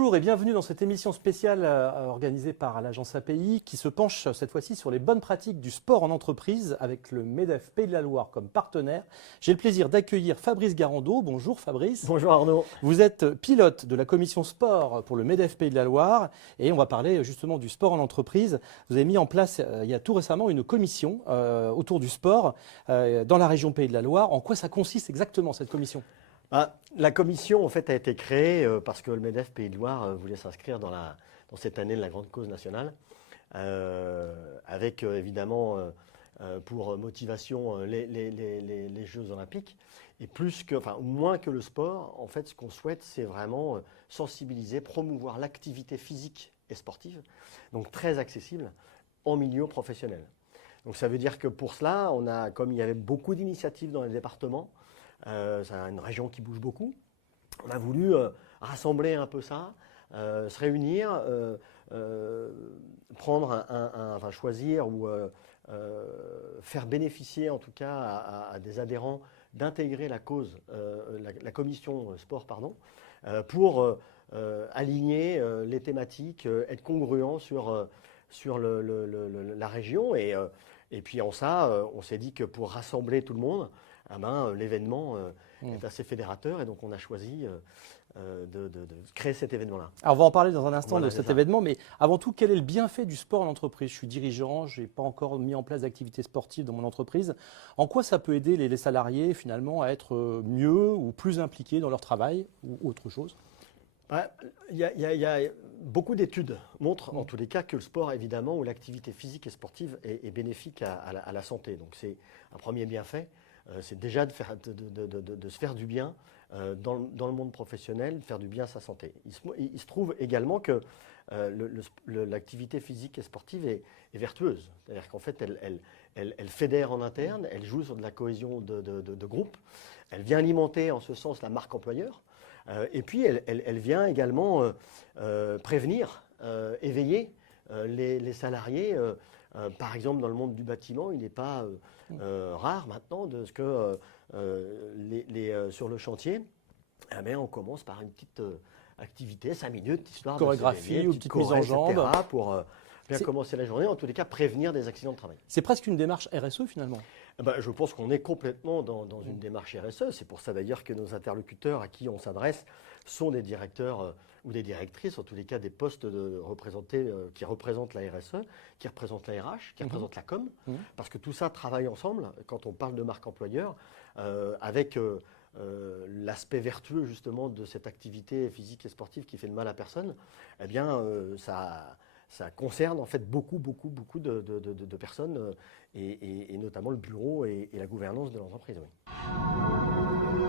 Bonjour et bienvenue dans cette émission spéciale organisée par l'agence API qui se penche cette fois-ci sur les bonnes pratiques du sport en entreprise avec le MEDEF Pays de la Loire comme partenaire. J'ai le plaisir d'accueillir Fabrice Garando. Bonjour Fabrice. Bonjour Arnaud. Vous êtes pilote de la commission sport pour le MEDEF Pays de la Loire et on va parler justement du sport en entreprise. Vous avez mis en place il y a tout récemment une commission autour du sport dans la région Pays de la Loire. En quoi ça consiste exactement cette commission ? La commission en fait a été créée parce que le MEDEF Pays de Loire voulait s'inscrire dans cette année de la grande cause nationale, avec évidemment pour motivation les Jeux Olympiques. Et moins que le sport, en fait, ce qu'on souhaite, c'est vraiment sensibiliser, promouvoir l'activité physique et sportive, donc très accessible en milieu professionnel. Donc ça veut dire que pour cela, comme il y avait beaucoup d'initiatives dans les départements, c'est une région qui bouge beaucoup. On a voulu rassembler un peu ça, se réunir, choisir ou faire bénéficier en tout cas à des adhérents d'intégrer la commission sport pour aligner les thématiques, être congruent sur la région. Et puis en ça, on s'est dit que pour rassembler tout le monde, l'événement est assez fédérateur et donc on a choisi de créer cet événement-là. Alors on va en parler dans un instant de cet événement, mais avant tout, quel est le bienfait du sport en entreprise ? Je suis dirigeant, je n'ai pas encore mis en place d'activité sportive dans mon entreprise. En quoi ça peut aider les salariés finalement à être mieux ou plus impliqués dans leur travail ou autre chose ? Il y a beaucoup d'études montrent en tous les cas que le sport évidemment ou l'activité physique et sportive est bénéfique à la santé. Donc c'est un premier bienfait. C'est déjà de se faire du bien dans le monde professionnel, de faire du bien à sa santé. Il se trouve également que l'activité physique et sportive est vertueuse. C'est-à-dire qu'en fait, elle fédère en interne, elle joue sur de la cohésion de groupe, elle vient alimenter en ce sens la marque employeur, et puis elle vient également prévenir, éveiller les salariés. Par exemple, dans le monde du bâtiment, il n'est pas rare maintenant de ce que sur le chantier, on commence par une petite activité, 5 minutes, histoire chorégraphie ou petite mise en jambe pour bien commencer la journée, en tous les cas prévenir des accidents de travail. C'est presque une démarche RSE finalement. Je pense qu'on est complètement dans une démarche RSE. C'est pour ça d'ailleurs que nos interlocuteurs à qui on s'adresse sont des directeurs ou des directrices, en tous les cas des postes qui représentent la RSE, qui représentent la RH, qui représentent la com, parce que tout ça travaille ensemble quand on parle de marque employeur, avec l'aspect vertueux justement de cette activité physique et sportive qui fait de mal à personne. Ça concerne en fait beaucoup de personnes et notamment le bureau et la gouvernance de l'entreprise. Oui.